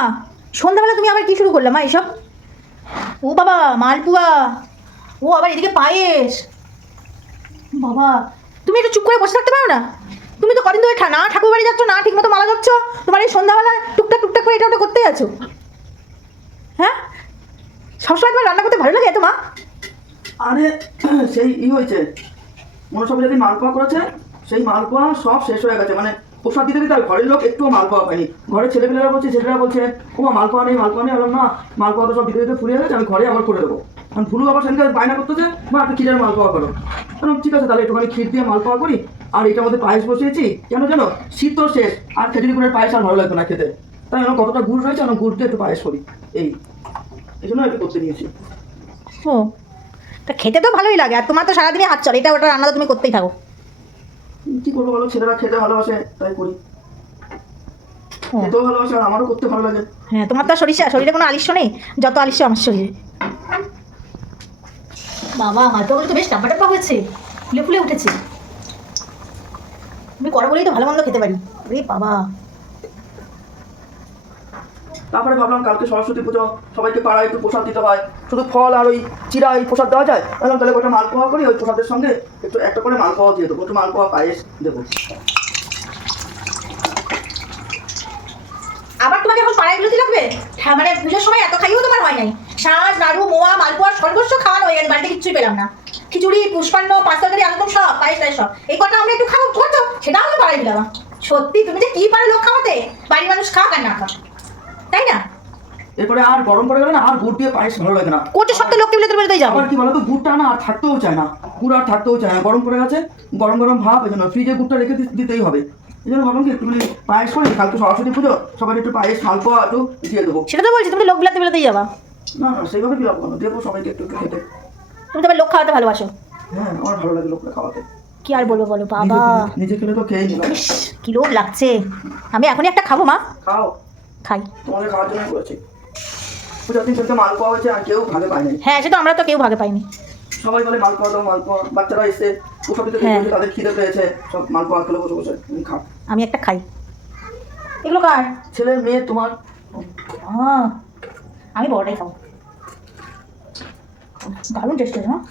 মা, সন্ধ্যাবেলা তুমি আবার কি শুরু করলে মা এসব? ও বাবা, মালপুয়া, ও আবার এদিকে পায়েস। বাবা, তুমি একটু চুপ করে বসে থাকতে পারো না? তুমি তো কদিন ধরে না ঠাকুর বাড়ি যাচ্ছ, না ঠিক মতো মালা যাচ্ছ, তোমার এই সন্ধ্যাবেলা টুকটাক টুকটাক করে এটা ওটা করতেই আছো। হ্যাঁ, সবসময় তোমার রান্না করতে ভালো লাগে তো মা? আরে সেই হয়েছে, মনসা যদি মালপোয়া করেছে, সেই মালপোয়া সব শেষ হয়ে গেছে। মানে প্রসাদ দিতে দিতে আর ঘরের লোক একটুও মালপোয়া পায়নি। ঘরের ছেলেপেলেরা বলছে, ছেলেরা বলছে ও মালপোয়া নেই, মালপোয়া নেই। বললাম না, মালপোয়া তো সব দিতে দিতে ফুরিয়ে গেছে, আমি ঘরে আবার করে দেবো। আমি ভুলু আবার সেদিনকে বায়না করতেছে, মা একটা ক্ষীরের মালপোয়া করো। ঠিক আছে, তাহলে একটুখানি ক্ষীর দিয়ে মালপোয়া করি। আর এটার মধ্যে পায়েস বসিয়েছি, কেন জানো, শীত তো শেষ, আর খেজুরি গুড়ের পায়েস আর ভালো লাগবে না খেতে। তাই আমি কতটা গুড় রয়েছে, আমি গুড় দিয়ে একটু পায়েস করি, এই জন্য একটু করতে নিয়েছি। ও, তা খেতে তো ভালোই লাগে, আর তোমার তো সারাদিনই হাত চলে, এটা ওটা রান্না তো তুমি করতেই থাকো। কি করবো বলো, ছেলেরা খেতে ভালোবাসে তাই করি। খেতেও ভালোবাসে আর আমারও করতে ভালো লাগে। হ্যাঁ, তোমার তো শরীরে কোনো আলিস্য নেই, যত আলিস্য আমার শরীরে। বাবা, মালপোয়াগুলো তো বেশ টাপা টাপা হয়েছে, ফুলে ফুলে উঠেছে। তুমি করো বলেই তো ভালো মন্দ খেতে পারি। রে বাবা। তারপরে ভাবলাম কালকে সরস্বতী পুজো, সবাইকে পাড়ায় একটু প্রসাদ দিতে হয়, শুধু ফল আর ওই চিরা এই প্রসাদ দেওয়া যায়। ভাবলাম তাহলে ওটা মালপোয়া করি, ওই প্রসাদের সঙ্গে একটু একটা করে মালপোয়া দিয়ে দেবো, একটু মালপোয়া পায়েস দেবো। আবার তোমাকে এখন পাড়াগুলোতে লাগবে? হ্যাঁ, মানে পুজোর সময় এত খাইও তোমার হয় নাই। শাঁস, নাড়ু, মোয়া, মালপোয়া সর্বস্ব খাওয়ানো হয়ে গেছে, বাড়িতে কিচ্ছুই পেলাম না। খিচুড়ি, পুষ্পান্ন, পাঁচ তরকারি, আলুদম সব, পায়েস টাইস সব। এই কটা আমরা একটু খাবো করছো, সেটা আমরা পাড়ায় দিলাম। সত্যি তুমি যে কি পারো লোক খাওয়াতে, বাড়ির মানুষ খাক আর না খাক, তাই না? এরপরে আর গরম পড়ে গেলে না, আর গুড় দিয়ে পায়েস ভালো লাগে না। কোটে সব তো লোককে মিলে তুমি যাবো। আবার কি বলতো, গুড়টা না আর থাকতেও চায় না, গুড় আর থাকতেও চায় না, গরম পড়ে গেছে, গরম গরম ভাব, এই জন্য ফ্রিজে গুড়টা রেখে দিতেই হবে। এই জন্য ভাবলাম কি একটুখানি পায়েস করি, কালকে সরস্বতী পুজো, সবাই একটু পায়েস মালপোয়া একটু দিয়ে দেবো। সেটা তো বলছি, তুমি লোক বিলাতেই যাবা। না না, সেইভাবে কি লাগবো না, দেবো সবাইকে একটু একটু খেতে। তুমি তো আবার লোক খাওয়াতে ভালোবাসো। হ্যাঁ, আমার ভালো লাগে লোকটা খাওয়াতে। কি আর বলবো বলো বাবা, নিজে খেলে তো খেয়ে নিলাম। কি লোভ লাগছে। আমি এখনই একটা খাবো মা। খাও, খাই। তোমাদের খাওয়ার জন্য করেছি। পূজার দিন চলতে মালপোয়া হয়েছে, আর কেউ ভাগে পায়নি। হ্যাঁ, সে তো আমরা তো কেউ ভাগে পাইনি। সবাই বলে মালপোয়া দাও, মালপোয়া। বাচ্চারা এসে ওসব দিতে তাদের খিদে পেয়েছে, সব মালপোয়া খেলে বসে বসে খাও। আমি একটা খাই। এগুলো কার? ছেলে মেয়ে তোমার। আমি বড়টাই খাবো। দারুণ টেস্ট হ্যাঁ।